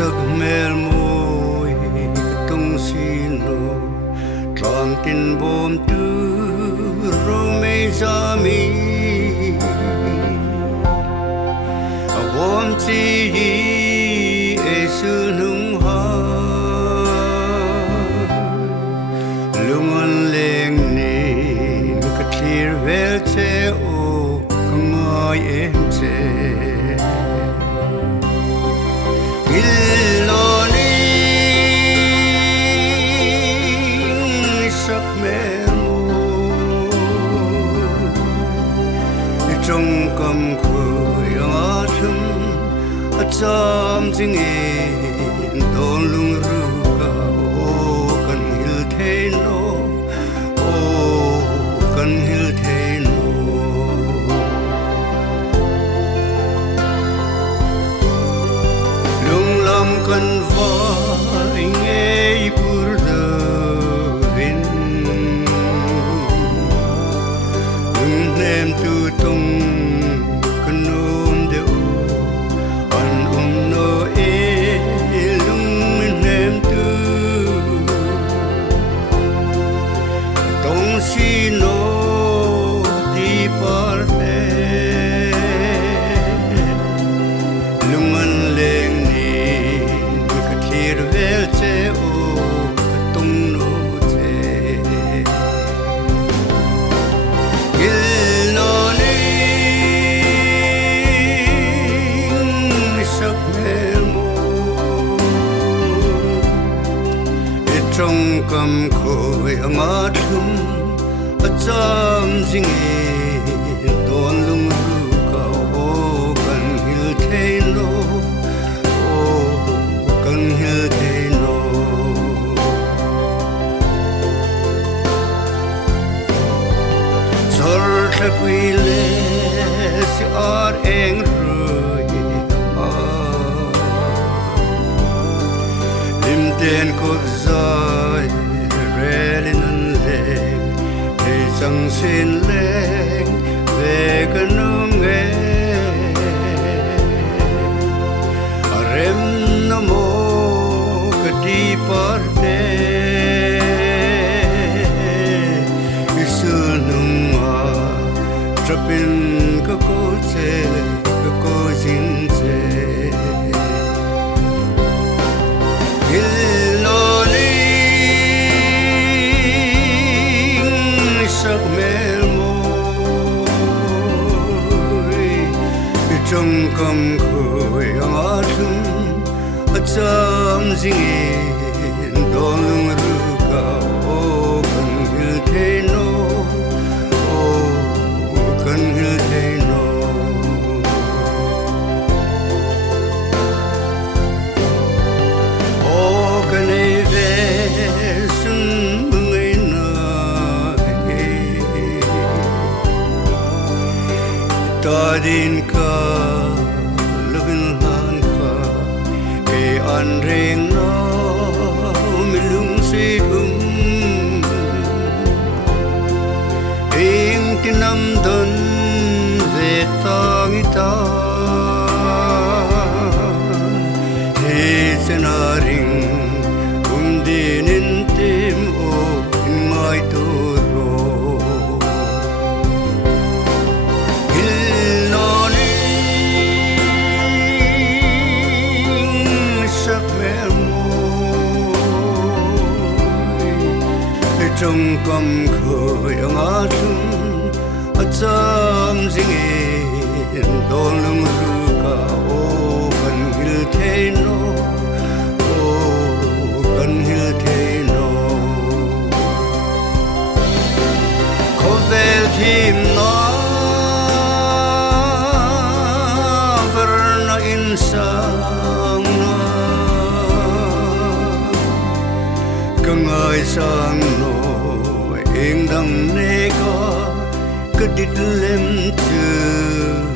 sắc mel môi tung sino tròn tin bom tu rome zami bom chi esu nung ha lungon leng ni ka clear vel che o ngoi em che trong cầm khơi ngã thum chăm chính in tôn lung ru ca o cần hil thế no o cần hil thế no lung lam cần vai nghe pur vin lung nem tu tung sino di parte lungan leng ni ka clear vel che o tung no che il no ni sak mel mo trong cầm khôi ngã thum chăm chính in tôn lung ru ca o cần hil thế no o cần hil thế no sor thep wi le si ar eng rui lim ten ko zai relin chẳng xin lên về cái nương nghe rem no mo cái đi parte isu nung ma trapin cái cô che cái cô xin che sắc mel môi trong cầm khơi ngã thum chăm chính in tôn lung ru ca o cần hil thế no o cần hil thế no o cần ai về sun ta din ka lovin han ka ke an reng no milung si ing tinam don ve tang ta he senaring din in tim o in mai to trong cầm khơi ngã thum chăm chính in tôn lung ru ca o cần hil thế no o cần hil thế no có vel thim nó verna insang na kangai sang no ing dang ne ka kadit lem tu